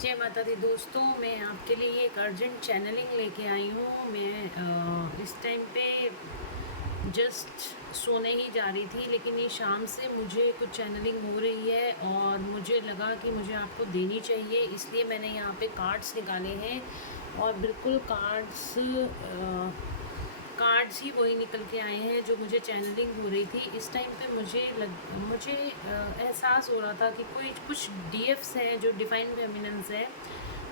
जय माता दी दोस्तों, मैं आपके लिए एक अर्जेंट चैनलिंग लेके आई हूँ। मैं इस टाइम पे जस्ट सोने ही जा रही थी, लेकिन ये शाम से मुझे कुछ चैनलिंग हो रही है और मुझे लगा कि मुझे आपको देनी चाहिए, इसलिए मैंने यहाँ पे कार्ड्स निकाले हैं। और बिल्कुल कार्ड्स ही वही निकल के आए हैं जो मुझे चैनलिंग हो रही थी। इस टाइम पे मुझे एहसास हो रहा था कि कोई कुछ डीएफ्स हैं जो डिवाइन फेमिनिन्स हैं,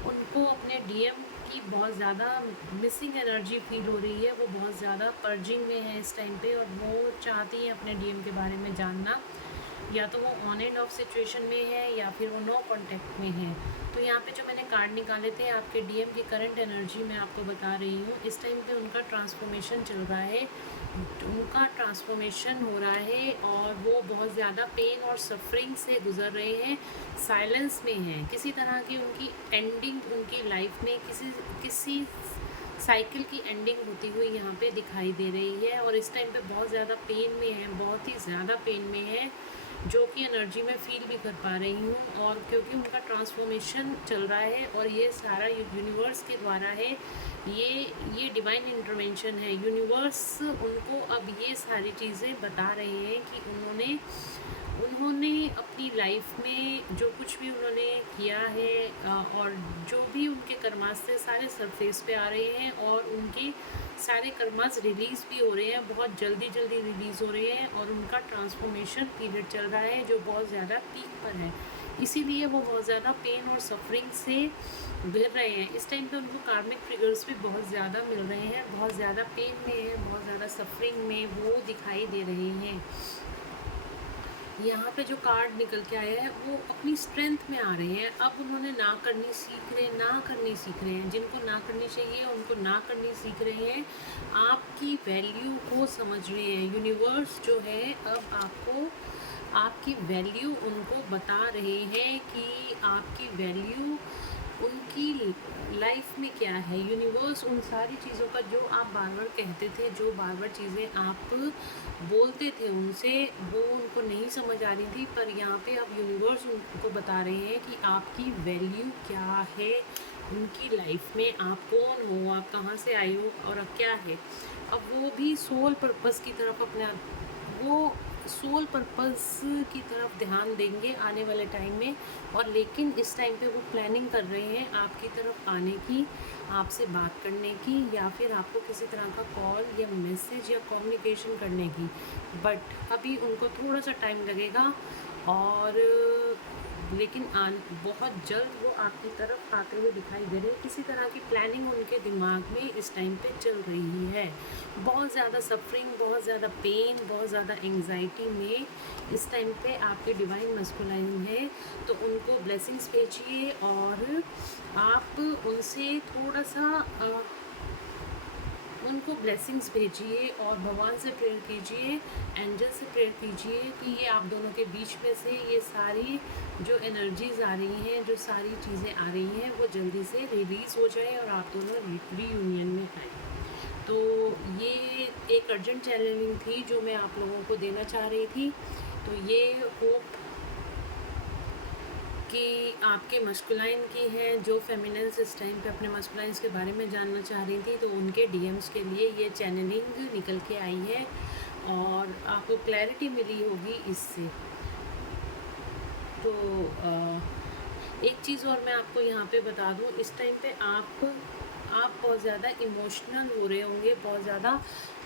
उनको अपने डीएम की बहुत ज़्यादा मिसिंग एनर्जी फील हो रही है। वो बहुत ज़्यादा पर्जिंग में है इस टाइम पे और वो चाहती है अपने डीएम के बारे में जानना। या तो वो ऑन एंड ऑफ सिचुएशन में है या फिर वो नो कांटेक्ट में है। तो यहाँ पे जो मैंने कार्ड निकाले थे, आपके डीएम की करंट एनर्जी मैं आपको बता रही हूँ। इस टाइम पे उनका ट्रांसफॉर्मेशन चल रहा है, उनका ट्रांसफॉर्मेशन हो रहा है और वो बहुत ज़्यादा पेन और सफरिंग से गुजर रहे हैं, साइलेंस में हैं। किसी तरह की उनकी एंडिंग उनकी लाइफ में किसी साइकिल की एंडिंग होती हुई यहाँ पे दिखाई दे रही है। और इस टाइम पे बहुत ज़्यादा पेन में है, बहुत ही ज़्यादा पेन में है, जो कि एनर्जी में फील भी कर पा रही हूँ। और क्योंकि उनका ट्रांसफॉर्मेशन चल रहा है और ये सारा यूनिवर्स के द्वारा है, ये डिवाइन इंटरवेंशन है। यूनिवर्स उनको अब ये सारी चीज़ें बता रहे हैं कि उन्होंने अपनी लाइफ में जो कुछ भी उन्होंने किया है और जो भी उनके कर्मास थे सारे सरफेस पे आ रहे हैं और उनके सारे कर्मास रिलीज़ भी हो रहे हैं, बहुत जल्दी रिलीज़ हो रहे हैं। और उनका ट्रांसफॉर्मेशन पीरियड चल रहा है जो बहुत ज़्यादा पीक पर है, इसीलिए वो बहुत ज़्यादा पेन और सफरिंग से घिर रहे हैं। इस टाइम पे उनको कार्मिक ट्रिगर्स भी बहुत ज़्यादा मिल रहे हैं, बहुत ज़्यादा पेन में है, बहुत ज़्यादा सफरिंग में वो दिखाई दे रहे हैं। यहाँ पे जो कार्ड निकल के आया है वो अपनी स्ट्रेंथ में आ रहे हैं। अब उन्होंने ना करनी सीख रहे हैं। जिनको ना करनी चाहिए उनको ना करनी सीख रहे हैं, आपकी वैल्यू को समझ रहे हैं। यूनिवर्स जो है अब आपको आपकी वैल्यू उनको बता रहे हैं कि आपकी वैल्यू उनकी लाइफ में क्या है। यूनिवर्स उन सारी चीज़ों का जो आप बार बार कहते थे, जो बार बार चीज़ें आप बोलते थे उनसे, वो उनको नहीं समझ आ रही थी, पर यहाँ पे अब यूनिवर्स उनको बता रहे हैं कि आपकी वैल्यू क्या है उनकी लाइफ में। आप कौन हो, आप कहाँ से आए हो और अब क्या है। अब वो भी सोल पर्पस की तरफ वो सोल पर्पस की तरफ ध्यान देंगे आने वाले टाइम में। और लेकिन इस टाइम पे वो प्लानिंग कर रहे हैं आपकी तरफ आने की, आपसे बात करने की, या फिर आपको किसी तरह का कॉल या मैसेज या कम्युनिकेशन करने की। बट अभी उनको थोड़ा सा टाइम लगेगा और लेकिन बहुत जल्द वो आपकी तरफ आते हुए दिखाई दे रहे हैं। किसी तरह की प्लानिंग उनके दिमाग में इस टाइम पे चल रही है। बहुत ज़्यादा सफरिंग, बहुत ज़्यादा पेन, बहुत ज़्यादा एंग्जाइटी में इस टाइम पे आपके डिवाइन मस्कुलाइन है। तो उनको ब्लेसिंग्स भेजिए और आप उनसे थोड़ा सा उनको ब्लेसिंग्स भेजिए और भगवान से प्रेयर कीजिए, एंजल से प्रेयर कीजिए कि ये आप दोनों के बीच में से ये सारी जो एनर्जीज़ आ रही हैं, जो सारी चीज़ें आ रही हैं, वो जल्दी से रिलीज़ हो जाए और आप दोनों रीयूनियन में आए। तो ये एक अर्जेंट चैलेंजिंग थी जो मैं आप लोगों को देना चाह रही थी। तो ये होप कि आपके मस्कुलाइन की है, जो फेमिनिन्स इस टाइम पे अपने मस्कुलाइंस के बारे में जानना चाह रही थी, तो उनके डीएम्स के लिए ये चैनलिंग निकल के आई है और आपको क्लैरिटी मिली होगी इससे। तो एक चीज़ और मैं आपको यहाँ पे बता दूँ, इस टाइम पे आप बहुत ज़्यादा इमोशनल हो रहे होंगे, बहुत ज़्यादा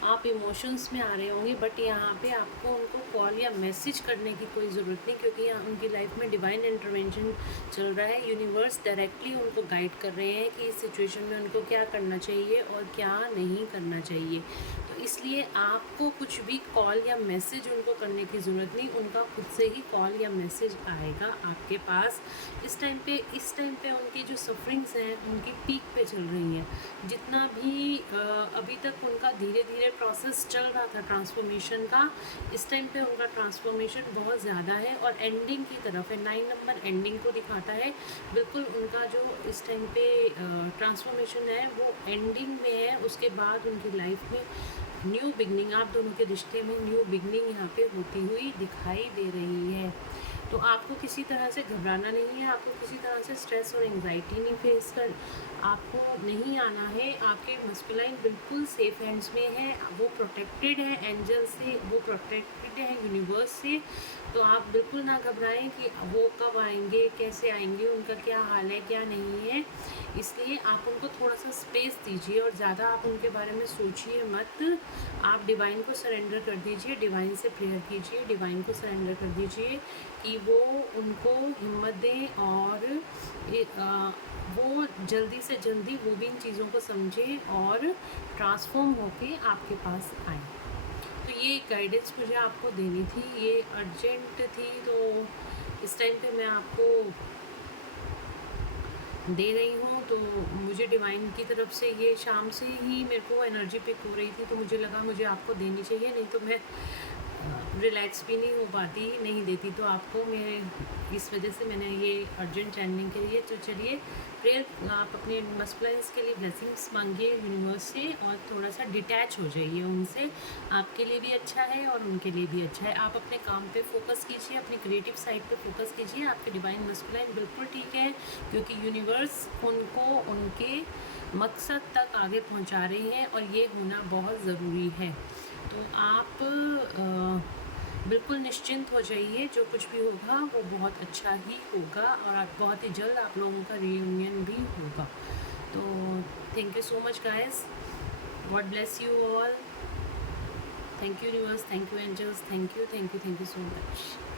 आप इमोशंस में आ रहे होंगे। बट यहाँ पे आपको उनको कॉल या मैसेज करने की कोई ज़रूरत नहीं, क्योंकि यहाँ उनकी लाइफ में डिवाइन इंटरवेंशन चल रहा है। यूनिवर्स डायरेक्टली उनको गाइड कर रहे हैं कि इस सिचुएशन में उनको क्या करना चाहिए और क्या नहीं करना चाहिए। तो इसलिए आपको कुछ भी कॉल या मैसेज उनको करने की ज़रूरत नहीं, उनका खुद से ही कॉल या मैसेज आएगा आपके पास। इस टाइम पे उनकी जो सफरिंग्स हैं उनकी पीक पे चल रही हैं। जितना भी अभी तक उनका धीरे धीरे प्रोसेस चल रहा था ट्रांसफॉर्मेशन का, इस टाइम पे उनका ट्रांसफॉर्मेशन बहुत ज़्यादा है और एंडिंग की तरफ है। 9 नंबर एंडिंग को दिखाता है। बिल्कुल उनका जो इस टाइम पे ट्रांसफॉर्मेशन है वो एंडिंग में है। उसके बाद उनकी लाइफ में न्यू बिगनिंग, आप दोनों के रिश्ते में न्यू बिगनिंग यहाँ पे होती हुई दिखाई दे रही है। तो आपको किसी तरह से घबराना नहीं है, आपको किसी तरह से स्ट्रेस और एंग्जाइटी नहीं फेस कर आपको नहीं आना है। आपके मस्कुलाइन बिल्कुल सेफ हैंड्स में है, वो प्रोटेक्टेड है एंजल से, वो प्रोटेक्टेड है यूनिवर्स से। तो आप बिल्कुल ना घबराएं कि वो कब आएंगे, कैसे आएंगे, उनका क्या हाल है, क्या नहीं है। इसलिए आप उनको थोड़ा सा स्पेस दीजिए और ज़्यादा आप उनके बारे में सोचिए मत। आप डिवाइन को सरेंडर कर दीजिए, डिवाइन से प्रेयर कीजिए, डिवाइन को सरेंडर कर दीजिए कि वो उनको हिम्मत दें और वो जल्दी से जल्दी वो भी इन चीज़ों को समझें और ट्रांसफॉर्म होके आपके पास आए। तो ये गाइडेंस मुझे आपको देनी थी, ये अर्जेंट थी, तो इस टाइम पे मैं आपको दे रही हूँ। तो मुझे डिवाइन की तरफ से ये शाम से ही मेरे को एनर्जी पिक हो रही थी, तो मुझे लगा मुझे आपको देनी चाहिए, नहीं तो मैं रिलैक्स भी नहीं हो पाती, नहीं देती तो आपको। मैं इस वजह से मैंने ये अर्जेंट चैनलिंग के लिए। तो चलिए प्रेयर, आप अपने मस्कुलाइंस के लिए ब्लेसिंग्स मांगिए यूनिवर्स से और थोड़ा सा डिटैच हो जाइए उनसे। आपके लिए भी अच्छा है और उनके लिए भी अच्छा है। आप अपने काम पे फोकस कीजिए, अपनी क्रिएटिव साइड पे फोकस कीजिए। आपके डिवाइन मस्कुलाइन बिल्कुल ठीक है, क्योंकि यूनिवर्स उनको उनके मकसद तक आगे पहुंचा रही है और ये होना बहुत ज़रूरी है। तो आप बिल्कुल निश्चिंत हो जाइए, जो कुछ भी होगा वो बहुत अच्छा ही होगा और आप बहुत ही जल्द आप लोगों का रियूनियन भी होगा। तो thank you so much guys, god bless you all. Thank you universe, thank you angels, thank you so much.